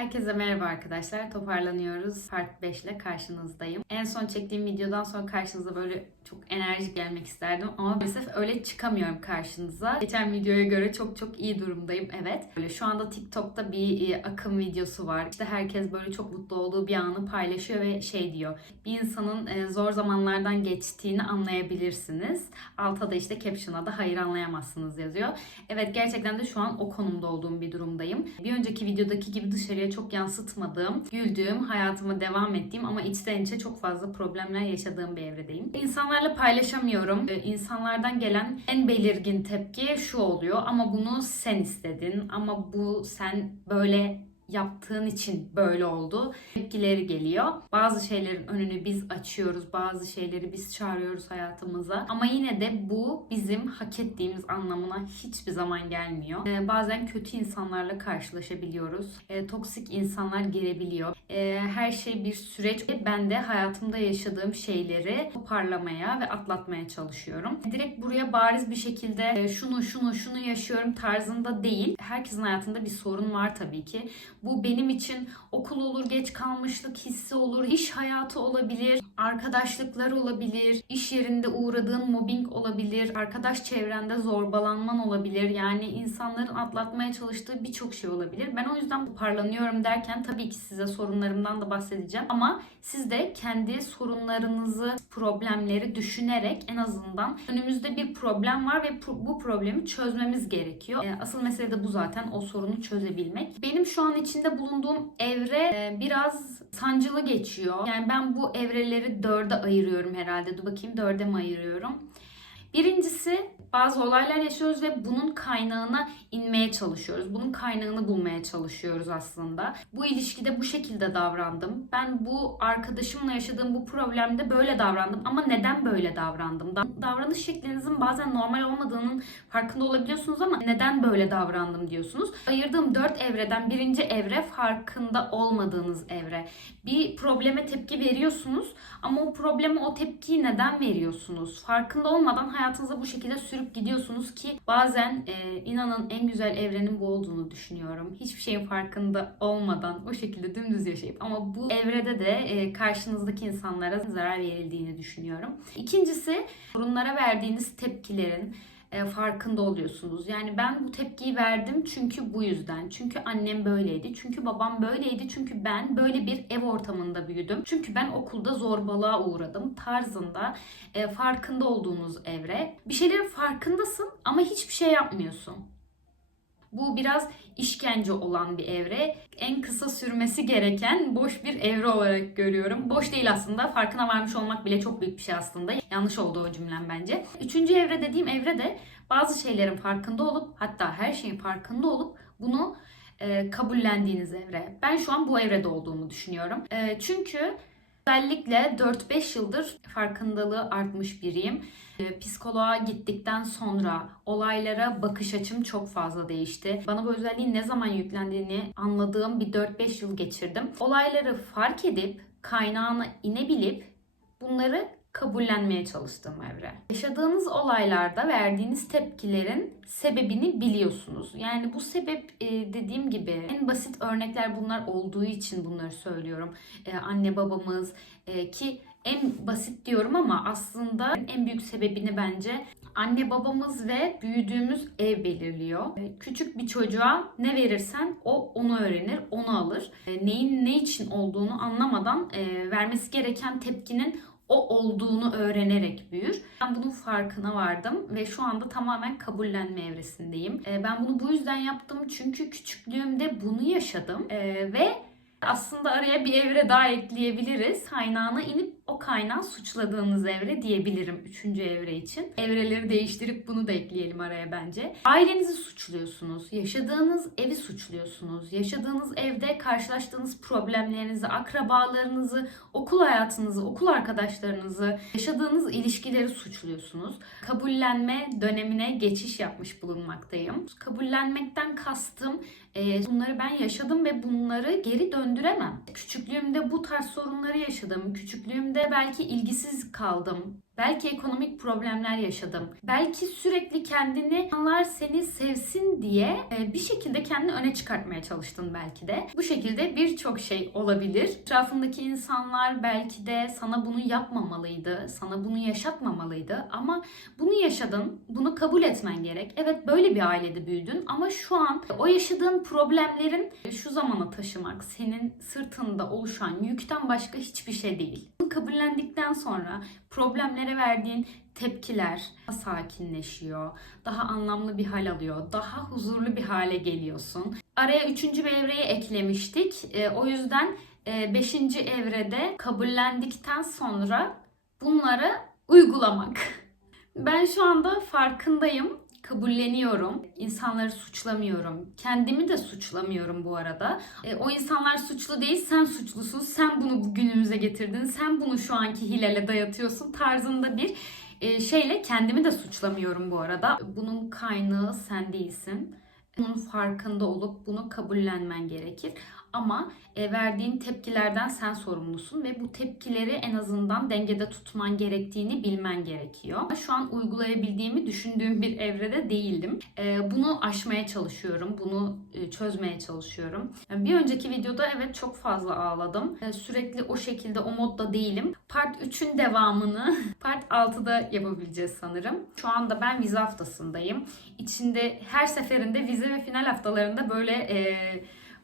Herkese merhaba arkadaşlar. Toparlanıyoruz. Part 5 ile karşınızdayım. En son çektiğim videodan sonra karşınıza böyle çok enerjik gelmek isterdim ama maalesef öyle çıkamıyorum karşınıza. Geçen videoya göre çok çok iyi durumdayım. Evet. Böyle şu anda TikTok'ta bir e, akım videosu var. İşte herkes böyle çok mutlu olduğu bir anı paylaşıyor ve şey diyor. Bir insanın e, zor zamanlardan geçtiğini anlayabilirsiniz. Alta da işte caption'a da hayır anlayamazsınız yazıyor. Evet gerçekten de şu an o konumda olduğum bir durumdayım. Bir önceki videodaki gibi dışarıya çok yansıtmadığım, güldüğüm, hayatıma devam ettiğim ama içten içe çok fazla problemler yaşadığım bir evredeyim. İnsanlarla paylaşamıyorum. Ee, İnsanlardan gelen en belirgin tepki şu oluyor ama bunu sen istedin ama bu sen böyle yaptığın için böyle oldu. Tepkileri geliyor. Bazı şeylerin önünü biz açıyoruz. Bazı şeyleri biz çağırıyoruz hayatımıza. Ama yine de bu bizim hak ettiğimiz anlamına hiçbir zaman gelmiyor. Ee, bazen kötü insanlarla karşılaşabiliyoruz. Ee, toksik insanlar gelebiliyor. Ee, her şey bir süreç. Ben de hayatımda yaşadığım şeyleri toparlamaya ve atlatmaya çalışıyorum. Direkt buraya bariz bir şekilde e, şunu şunu şunu yaşıyorum tarzında değil. Herkesin hayatında bir sorun var tabii ki. Bu benim için okul olur, geç kalmışlık hissi olur, iş hayatı olabilir, arkadaşlıklar olabilir, iş yerinde uğradığın mobbing olabilir, arkadaş çevrende zorbalanman olabilir. Yani insanların atlatmaya çalıştığı birçok şey olabilir. Ben o yüzden parlanıyorum derken tabii ki size sorunlarımdan da bahsedeceğim. Ama siz de kendi sorunlarınızı, problemleri düşünerek en azından önümüzde bir problem var ve bu problemi çözmemiz gerekiyor. E, Asıl mesele de bu zaten o sorunu çözebilmek. Benim şu an içinde bulunduğum evre e, biraz sancılı geçiyor. Yani ben bu evreleri dörde ayırıyorum herhalde. Dur bakayım dörde mi ayırıyorum? Birincisi bazı olaylar yaşıyoruz ve bunun kaynağına inmeye çalışıyoruz. Bunun kaynağını bulmaya çalışıyoruz aslında. Bu ilişkide bu şekilde davrandım. Ben bu arkadaşımla yaşadığım bu problemde böyle davrandım ama neden böyle davrandım? Da- davranış şeklinizin bazen normal olmadığının farkında olabiliyorsunuz ama neden böyle davrandım diyorsunuz. Ayırdığım dört evreden birinci evre farkında olmadığınız evre. Bir probleme tepki veriyorsunuz ama o probleme o tepkiyi neden veriyorsunuz? Farkında olmadan hayatınıza bu şekilde sürüp gidiyorsunuz ki bazen e, inanın en güzel evrenin bu olduğunu düşünüyorum. Hiçbir şeyin farkında olmadan o şekilde dümdüz yaşayıp ama bu evrede de e, karşınızdaki insanlara zarar verildiğini düşünüyorum. İkincisi sorunlara verdiğiniz tepkilerin farkında oluyorsunuz. Yani ben bu tepkiyi verdim çünkü bu yüzden. Çünkü annem böyleydi. Çünkü babam böyleydi. Çünkü ben böyle bir ev ortamında büyüdüm. Çünkü ben okulda zorbalığa uğradım tarzında e, farkında olduğunuz evre. Bir şeylerin farkındasın ama hiçbir şey yapmıyorsun. Bu biraz işkence olan bir evre. En kısa sürmesi gereken boş bir evre olarak görüyorum. Boş değil aslında. Farkına varmış olmak bile çok büyük bir şey aslında. Yanlış oldu o cümlem bence. Üçüncü evre dediğim evre de bazı şeylerin farkında olup hatta her şeyin farkında olup bunu e, kabullendiğiniz evre. Ben şu an bu evrede olduğumu düşünüyorum. E, çünkü özellikle 4-5 yıldır farkındalığı artmış biriyim. E, Psikoloğa gittikten sonra olaylara bakış açım çok fazla değişti. Bana bu özelliğin ne zaman yüklendiğini anladığım bir 4-5 yıl geçirdim. Olayları fark edip kaynağına inebilip bunları kabullenmeye çalıştığım evre. Yaşadığınız olaylarda verdiğiniz tepkilerin sebebini biliyorsunuz. Yani bu sebep e, dediğim gibi en basit örnekler bunlar olduğu için bunları söylüyorum. E, anne babamız e, ki en basit diyorum ama aslında en büyük sebebini bence anne babamız ve büyüdüğümüz ev belirliyor. Küçük bir çocuğa ne verirsen o onu öğrenir, onu alır. Neyin ne için olduğunu anlamadan vermesi gereken tepkinin o olduğunu öğrenerek büyür. Ben bunun farkına vardım ve şu anda tamamen kabullenme evresindeyim. E, Ben bunu bu yüzden yaptım çünkü küçüklüğümde bunu yaşadım E, ve aslında araya bir evre daha ekleyebiliriz. Kaynağına inip o kaynağı suçladığınız evre diyebilirim üçüncü evre için. Evreleri değiştirip bunu da ekleyelim araya bence. Ailenizi suçluyorsunuz. Yaşadığınız evi suçluyorsunuz. Yaşadığınız evde karşılaştığınız problemlerinizi, akrabalarınızı, okul hayatınızı, okul arkadaşlarınızı, yaşadığınız ilişkileri suçluyorsunuz. Kabullenme dönemine geçiş yapmış bulunmaktayım. Kabullenmekten kastım e, bunları ben yaşadım ve bunları geri döndüremem. Küçüklüğümde bu tarz sorunları yaşadım. Küçüklüğümde çevremde belki ilgisiz kaldım. Belki ekonomik problemler yaşadım. Belki sürekli kendini insanlar seni sevsin diye e, bir şekilde kendini öne çıkartmaya çalıştın belki de. Bu şekilde birçok şey olabilir. Etrafındaki insanlar belki de sana bunu yapmamalıydı, sana bunu yaşatmamalıydı ama bunu yaşadın, bunu kabul etmen gerek. Evet böyle bir ailede büyüdün ama şu an o yaşadığın problemlerin şu zamana taşımak senin sırtında oluşan yükten başka hiçbir şey değil. Kabullendikten sonra problemlere verdiğin tepkiler daha sakinleşiyor, daha anlamlı bir hal alıyor, daha huzurlu bir hale geliyorsun. Araya üçüncü bir evreyi eklemiştik. E, o yüzden e, beşinci evrede kabullendikten sonra bunları uygulamak. Ben şu anda farkındayım kabulleniyorum. İnsanları suçlamıyorum. Kendimi de suçlamıyorum bu arada. E, o insanlar suçlu değil, sen suçlusun. Sen bunu bugünümüze getirdin. Sen bunu şu anki Hilal'e dayatıyorsun tarzında bir e, şeyle kendimi de suçlamıyorum bu arada. Bunun kaynağı sen değilsin. Bunun farkında olup bunu kabullenmen gerekir. Ama e, verdiğin tepkilerden sen sorumlusun ve bu tepkileri en azından dengede tutman gerektiğini bilmen gerekiyor. Şu an uygulayabildiğimi düşündüğüm bir evrede değildim. E, bunu aşmaya çalışıyorum, bunu e, çözmeye çalışıyorum. Bir önceki videoda evet çok fazla ağladım. Sürekli o şekilde o modda değilim. Part 3'ün devamını Part 6'da yapabileceğiz sanırım. Şu anda ben vize haftasındayım. İçinde her seferinde vize ve final haftalarında böyle... E,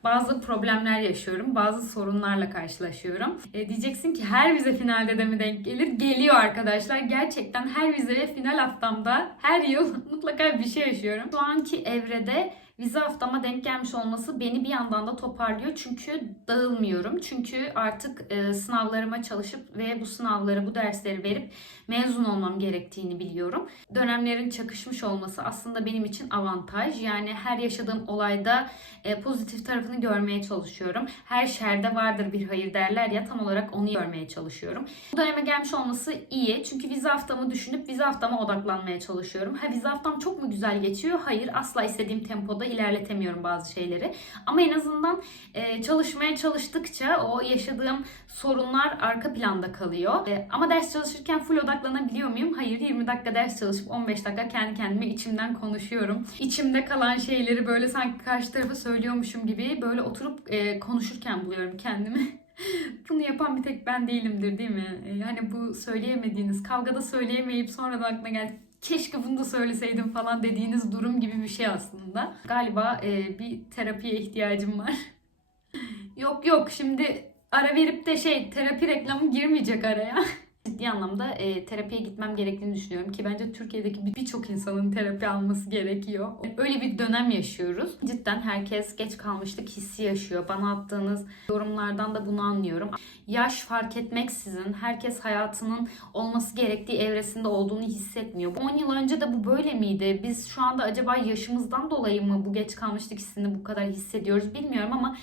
bazı problemler yaşıyorum. Bazı sorunlarla karşılaşıyorum. E, diyeceksin ki her vize finalde de mi denk gelir? Geliyor arkadaşlar. Gerçekten her vize final haftamda her yıl mutlaka bir şey yaşıyorum. Şu anki evrede vize haftama denk gelmiş olması beni bir yandan da toparlıyor. Çünkü dağılmıyorum. Çünkü artık e, sınavlarıma çalışıp ve bu sınavları, bu dersleri verip mezun olmam gerektiğini biliyorum. Dönemlerin çakışmış olması aslında benim için avantaj. Yani her yaşadığım olayda e, pozitif tarafını görmeye çalışıyorum. Her şerde vardır bir hayır derler ya tam olarak onu görmeye çalışıyorum. Bu döneme gelmiş olması iyi. Çünkü vize haftamı düşünüp vize haftama odaklanmaya çalışıyorum. Ha vize haftam çok mu güzel geçiyor? Hayır. Asla istediğim tempoda ilerletemiyorum bazı şeyleri. Ama en azından e, çalışmaya çalıştıkça o yaşadığım sorunlar arka planda kalıyor. E, ama ders çalışırken full odaklanabiliyor muyum? Hayır. 20 dakika ders çalışıp 15 dakika kendi kendime içimden konuşuyorum. İçimde kalan şeyleri böyle sanki karşı tarafa söylüyormuşum gibi böyle oturup e, konuşurken buluyorum kendimi. Bunu yapan bir tek ben değilimdir değil mi? E, hani bu söyleyemediğiniz, kavgada söyleyemeyip sonradan aklına geldi keşke bunu da söyleseydim falan dediğiniz durum gibi bir şey aslında. Galiba e, bir terapiye ihtiyacım var. yok yok şimdi ara verip de şey terapi reklamı girmeyecek araya. Ciddi anlamda e, terapiye gitmem gerektiğini düşünüyorum ki bence Türkiye'deki birçok insanın terapi alması gerekiyor. Öyle bir dönem yaşıyoruz. Cidden herkes geç kalmışlık hissi yaşıyor. Bana attığınız yorumlardan da bunu anlıyorum. Yaş fark etmeksizin herkes hayatının olması gerektiği evresinde olduğunu hissetmiyor. 10 yıl önce de bu böyle miydi? Biz şu anda acaba yaşımızdan dolayı mı bu geç kalmışlık hissini bu kadar hissediyoruz bilmiyorum ama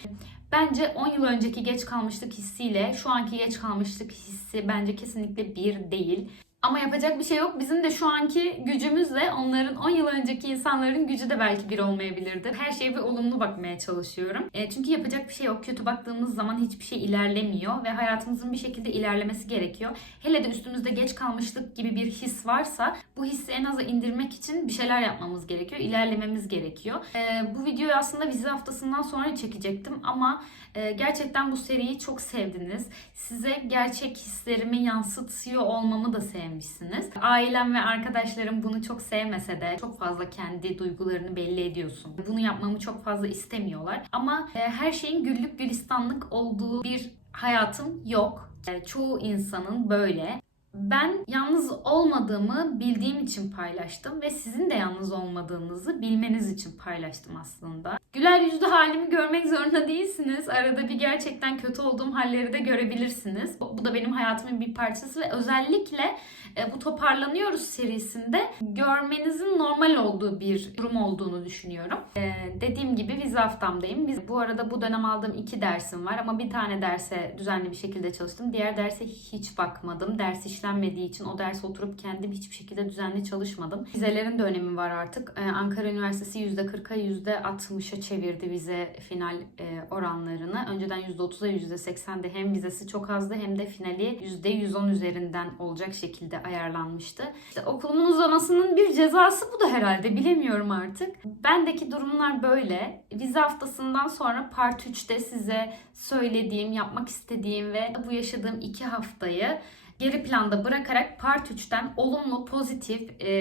Bence 10 yıl önceki geç kalmışlık hissiyle şu anki geç kalmışlık hissi bence kesinlikle bir değil. Ama yapacak bir şey yok. Bizim de şu anki gücümüzle onların 10 yıl önceki insanların gücü de belki bir olmayabilirdi. Her şeye bir olumlu bakmaya çalışıyorum. E, çünkü yapacak bir şey yok. Kötü baktığımız zaman hiçbir şey ilerlemiyor ve hayatımızın bir şekilde ilerlemesi gerekiyor. Hele de üstümüzde geç kalmışlık gibi bir his varsa bu hissi en aza indirmek için bir şeyler yapmamız gerekiyor. İlerlememiz gerekiyor. E, bu videoyu aslında vize haftasından sonra çekecektim ama e, gerçekten bu seriyi çok sevdiniz. Size gerçek hislerimi yansıtıyor olmamı da sevmişsiniz. Ailem ve arkadaşlarım bunu çok sevmese de çok fazla kendi duygularını belli ediyorsun. Bunu yapmamı çok fazla istemiyorlar. Ama e, her şeyin güllük gülistanlık olduğu bir hayatım yok. E, çoğu insanın böyle. Ben yalnız olmadığımı bildiğim için paylaştım ve sizin de yalnız olmadığınızı bilmeniz için paylaştım aslında. Güler yüzlü halimi görmek zorunda değilsiniz. Arada bir gerçekten kötü olduğum halleri de görebilirsiniz. Bu da benim hayatımın bir parçası ve özellikle e, bu toparlanıyoruz serisinde görmenizin normal olduğu bir durum olduğunu düşünüyorum. Ee, dediğim gibi vize haftamdayım. Biz, bu arada bu dönem aldığım iki dersim var ama bir tane derse düzenli bir şekilde çalıştım. Diğer derse hiç bakmadım. Ders işlerim işlenmediği için o derse oturup kendim hiçbir şekilde düzenli çalışmadım. Vizelerin de önemi var artık. Ee, Ankara Üniversitesi %40'a %60'a çevirdi vize final e, oranlarını. Önceden %30'a %80'de hem vizesi çok azdı hem de finali %110 üzerinden olacak şekilde ayarlanmıştı. İşte okulumun uzamasının bir cezası bu da herhalde bilemiyorum artık. Bendeki durumlar böyle. Vize haftasından sonra part 3'te size söylediğim, yapmak istediğim ve bu yaşadığım iki haftayı geri planda bırakarak part 3'ten olumlu, pozitif, e,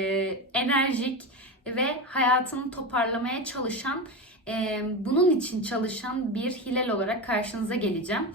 enerjik ve hayatını toparlamaya çalışan, e, bunun için çalışan bir Hilal olarak karşınıza geleceğim.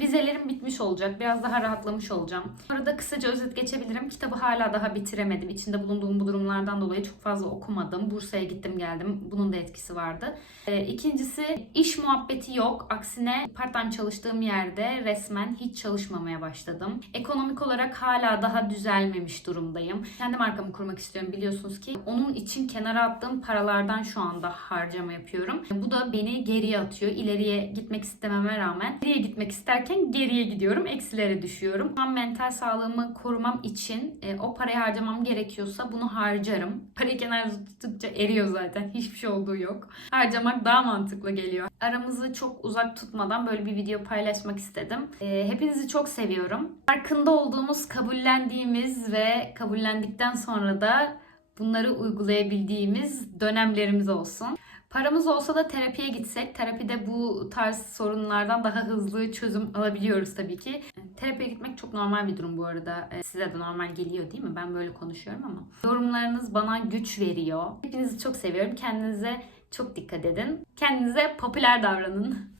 Vizelerim bitmiş olacak. Biraz daha rahatlamış olacağım. Arada kısaca özet geçebilirim. Kitabı hala daha bitiremedim. İçinde bulunduğum bu durumlardan dolayı çok fazla okumadım. Bursa'ya gittim geldim. Bunun da etkisi vardı. Ee, ikincisi iş muhabbeti yok. Aksine part-time çalıştığım yerde resmen hiç çalışmamaya başladım. Ekonomik olarak hala daha düzelmemiş durumdayım. Kendi markamı kurmak istiyorum biliyorsunuz ki. Onun için kenara attığım paralardan şu anda harcama yapıyorum. Bu da beni geriye atıyor. İleriye gitmek istememe rağmen geriye gitmek isterken geriye gidiyorum. Eksilere düşüyorum. An mental sağlığımı korumam için e, o parayı harcamam gerekiyorsa bunu harcarım. Parayı kenarda tuttukça eriyor zaten. Hiçbir şey olduğu yok. Harcamak daha mantıklı geliyor. Aramızı çok uzak tutmadan böyle bir video paylaşmak istedim. E, hepinizi çok seviyorum. Farkında olduğumuz, kabullendiğimiz ve kabullendikten sonra da bunları uygulayabildiğimiz dönemlerimiz olsun. Paramız olsa da terapiye gitsek, terapide bu tarz sorunlardan daha hızlı çözüm alabiliyoruz tabii ki. Terapiye gitmek çok normal bir durum bu arada. Ee, Size de normal geliyor değil mi? Ben böyle konuşuyorum ama. Yorumlarınız bana güç veriyor. Hepinizi çok seviyorum. Kendinize çok dikkat edin. Kendinize popüler davranın.